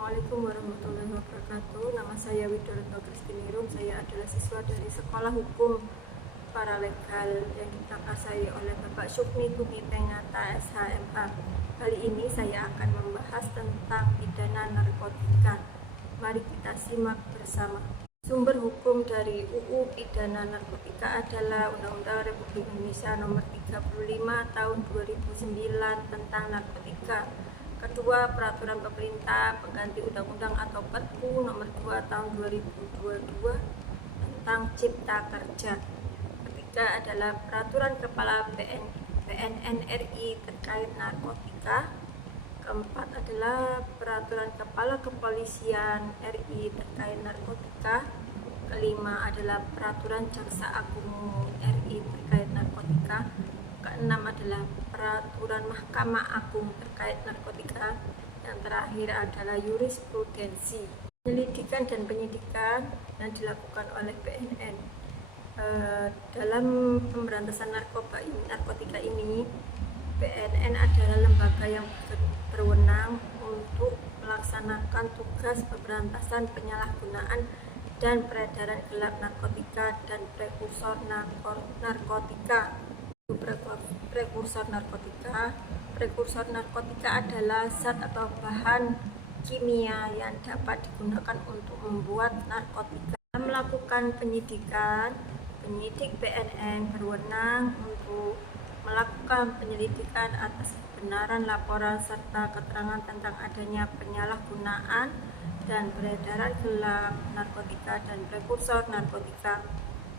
Assalamualaikum warahmatullahi wabarakatuh. Nama saya Widodo Kristinirung. Saya adalah siswa dari Sekolah Hukum Paralegal yang diprakasai oleh Bapak Sukni Bumi Pengata SHMH. Kali ini saya akan membahas tentang pidana narkotika. Mari kita simak bersama. Sumber hukum dari UU Pidana Narkotika adalah Undang-Undang Republik Indonesia Nomor 35 Tahun 2009 tentang narkotika. Kedua, Peraturan Pemerintah Pengganti Undang-Undang atau Perpu Nomor 2 Tahun 2022 tentang Cipta Kerja. Ketiga adalah Peraturan Kepala BNN RI terkait narkotika. Keempat adalah Peraturan Kepala Kepolisian RI terkait narkotika. Kelima adalah Peraturan Jaksa Agung RI terkait narkotika. Keenam adalah Peraturan Mahkamah Agung terkait narkotika. Yang terakhir adalah jurisprudensi. Penyelidikan dan penyidikan yang dilakukan oleh BNN dalam pemberantasan narkotika ini, BNN adalah lembaga yang berwenang untuk melaksanakan tugas pemberantasan penyalahgunaan dan peredaran gelap narkotika dan prekursor narkotika. Prekursor narkotika adalah zat atau bahan kimia yang dapat digunakan untuk membuat narkotika. Dalam melakukan penyidikan, penyidik BNN berwenang untuk melakukan penyelidikan atas kebenaran laporan serta keterangan tentang adanya penyalahgunaan dan peredaran gelap narkotika dan prekursor narkotika,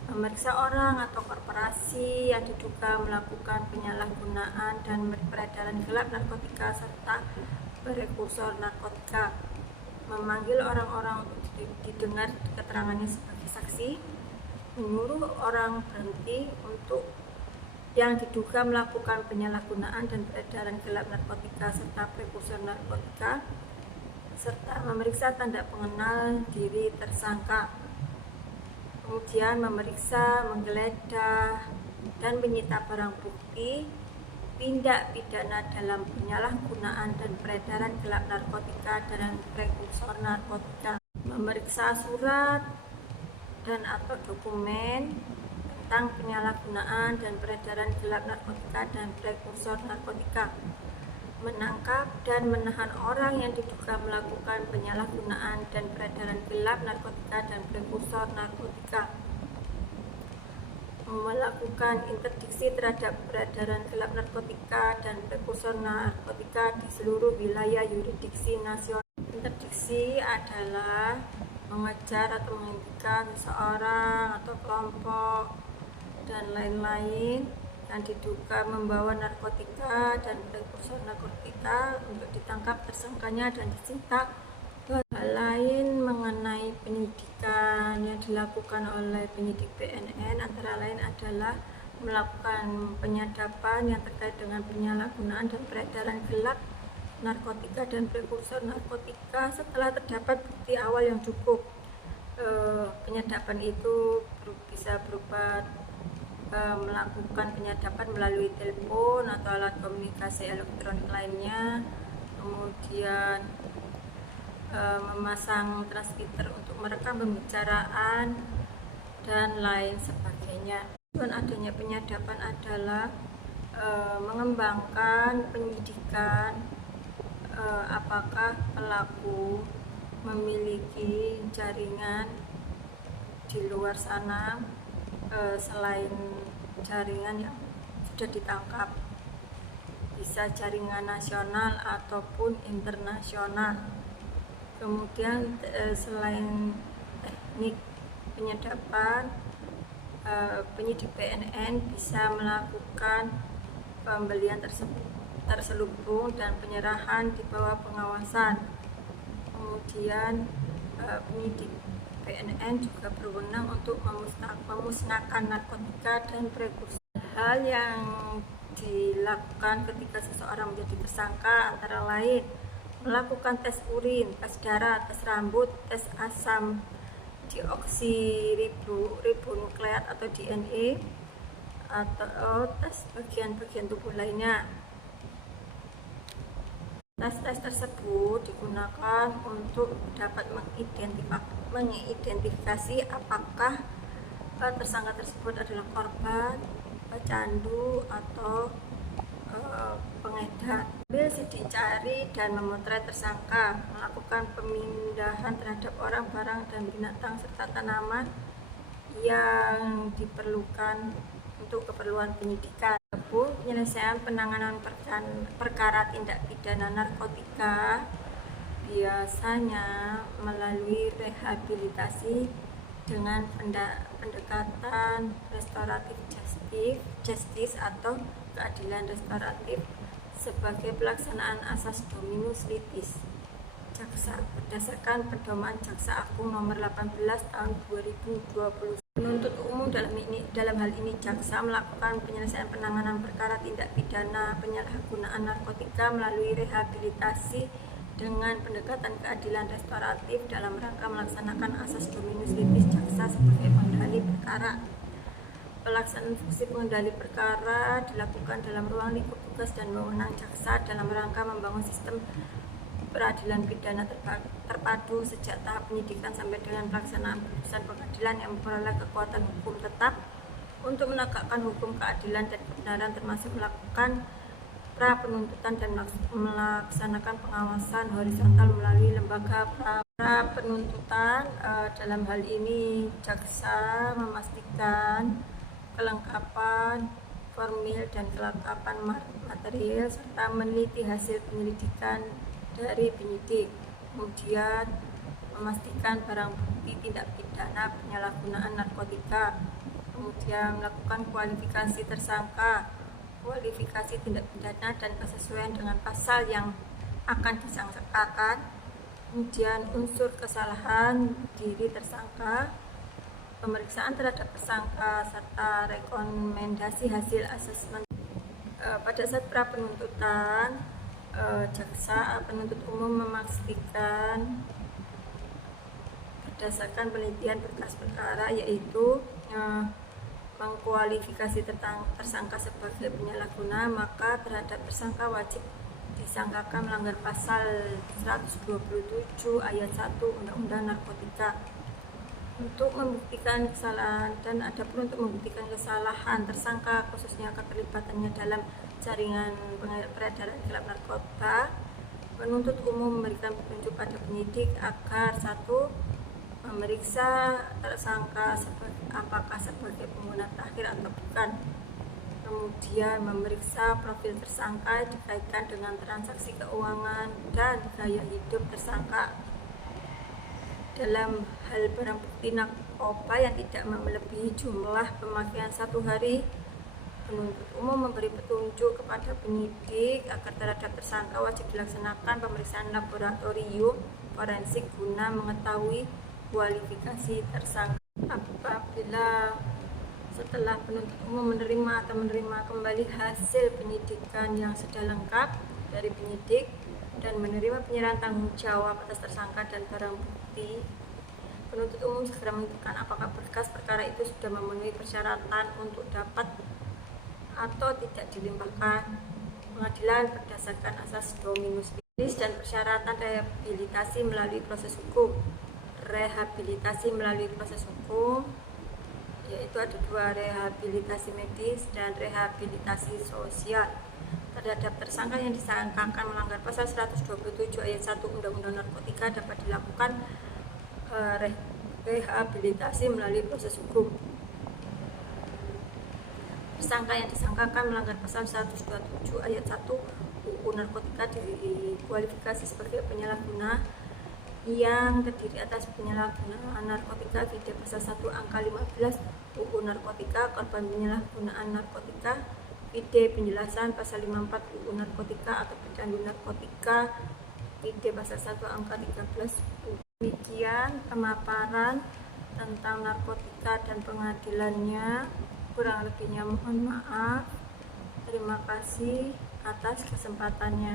memeriksa orang atau korporasi yang diduga melakukan penyalahgunaan dan peredaran gelap narkotika serta prekursor narkotika, memanggil orang-orang untuk didengar keterangannya sebagai saksi, menyuruh orang berhenti untuk yang diduga melakukan penyalahgunaan dan peredaran gelap narkotika serta prekursor narkotika, serta memeriksa tanda pengenal diri tersangka. Kemudian memeriksa, menggeledah, dan menyita barang bukti tindak pidana dalam penyalahgunaan dan peredaran gelap narkotika dan prekursor narkotika. Memeriksa surat dan atau dokumen tentang penyalahgunaan dan peredaran gelap narkotika dan prekursor narkotika. Menangkap dan menahan orang yang diduga melakukan penyalahgunaan dan peredaran gelap narkotika dan prekursor narkotika. Melakukan interdiksi terhadap peredaran gelap narkotika dan prekursor narkotika di seluruh wilayah yurisdiksi nasional. Interdiksi adalah mengejar atau menghentikan seseorang atau kelompok dan lain-lain yang diduga membawa narkotika dan prekursor narkotika untuk ditangkap tersangkanya dan disita. Hal lain mengenai penyidikan yang dilakukan oleh penyidik BNN antara lain adalah melakukan penyadapan yang terkait dengan penyalahgunaan dan peredaran gelap narkotika dan prekursor narkotika setelah terdapat bukti awal yang cukup. Penyadapan itu bisa berupa melakukan penyadapan melalui telepon atau alat komunikasi elektronik lainnya, kemudian memasang transmitter untuk merekam pembicaraan dan lain sebagainya. Tujuan adanya penyadapan adalah mengembangkan penyidikan apakah pelaku memiliki jaringan di luar sana selain jaringan yang sudah ditangkap, bisa jaringan nasional ataupun internasional. Kemudian selain teknik penyadapan, penyidik BNN bisa melakukan pembelian terselubung dan penyerahan di bawah pengawasan. Kemudian penyidik BNN juga berwenang untuk memusnahkan narkotika dan prekursor. Hal yang dilakukan ketika seseorang menjadi tersangka antara lain melakukan tes urin, tes darah, tes rambut, tes asam deoksiribonukleat atau DNA, atau tes bagian-bagian tubuh lainnya. Tes-tes tersebut digunakan untuk dapat mengidentifikasi apakah tersangka tersebut adalah korban, pecandu, atau pengedar. Sambil sidik jari dan memotret tersangka, melakukan pemindahan terhadap orang, barang, dan binatang serta tanaman yang diperlukan untuk keperluan penyidikan. Penyelesaian penanganan perkara tindak pidana narkotika biasanya melalui rehabilitasi dengan pendekatan restoratif justice atau keadilan restoratif sebagai pelaksanaan asas dominus litis jaksa berdasarkan pedoman Jaksa Agung nomor 18 tahun 2020. Penuntut umum dalam hal ini jaksa melakukan penyelesaian penanganan perkara tindak pidana penyalahgunaan narkotika melalui rehabilitasi dengan pendekatan keadilan restoratif dalam rangka melaksanakan asas dominus litis jaksa sebagai pengendali perkara. Pelaksanaan fungsi pengendali perkara dilakukan dalam ruang lingkup tugas dan wewenang jaksa dalam rangka membangun sistem peradilan pidana terpadu sejak tahap penyidikan sampai dengan pelaksanaan putusan pengadilan yang memperoleh kekuatan hukum tetap untuk menegakkan hukum keadilan dan kebenaran, termasuk melakukan pra penuntutan dan melaksanakan pengawasan horizontal melalui lembaga pra penuntutan. Dalam hal ini jaksa memastikan kelengkapan formil dan kelengkapan material serta meneliti hasil penyelidikan dari penyidik, kemudian memastikan barang bukti tindak pidana penyalahgunaan narkotika, kemudian melakukan kualifikasi tersangka, kualifikasi tindak pidana dan kesesuaian dengan pasal yang akan disangkakan, kemudian unsur kesalahan diri tersangka, pemeriksaan terhadap tersangka, serta rekomendasi hasil asesmen. Pada saat pra penuntutan, jaksa penuntut umum memastikan berdasarkan penelitian berkas perkara, yaitu mengkualifikasi tersangka sebagai penyalahguna, maka terhadap tersangka wajib disangkakan melanggar pasal 127 ayat 1 Undang-Undang Narkotika. Untuk membuktikan kesalahan dan adapun untuk membuktikan kesalahan tersangka, khususnya keterlibatannya dalam jaringan peredaran gelap narkoba, penuntut umum memberikan petunjuk pada penyidik agar 1. Memeriksa tersangka apakah sebagai pengguna terakhir atau bukan, kemudian memeriksa profil tersangka dikaitkan dengan transaksi keuangan dan gaya hidup tersangka. Dalam hal barang bukti narkoba yang tidak melebihi jumlah pemakaian 1 hari, penuntut umum memberi petunjuk kepada penyidik agar terhadap tersangka wajib dilaksanakan pemeriksaan laboratorium forensik guna mengetahui kualifikasi tersangka. Apabila setelah penuntut umum menerima kembali hasil penyidikan yang sudah lengkap dari penyidik dan menerima penyerahan tanggung jawab atas tersangka dan barang bukti, penuntut umum segera menentukan apakah berkas perkara itu sudah memenuhi persyaratan untuk dapat atau tidak dilimpahkan pengadilan berdasarkan asas dominus litis dan persyaratan rehabilitasi melalui proses hukum. Rehabilitasi melalui proses hukum yaitu ada 2, rehabilitasi medis dan rehabilitasi sosial. Terhadap tersangka yang disangkakan melanggar pasal 127 ayat 1 Undang-Undang Narkotika dapat dilakukan rehabilitasi melalui proses hukum. Tersangka yang disangkakan melanggar pasal 127 ayat 1 UU Narkotika dikualifikasi sebagai penyalahguna yang terdiri atas penyalahgunaan narkotika VID pasal 1 angka 15 UU Narkotika, korban penyalahgunaan narkotika VID penjelasan pasal 54 UU Narkotika atau pecandu narkotika VID pasal 1 angka 13. Demikian pemaparan tentang narkotika dan pengadilannya. Kurang lebihnya mohon maaf. Terima kasih atas kesempatannya.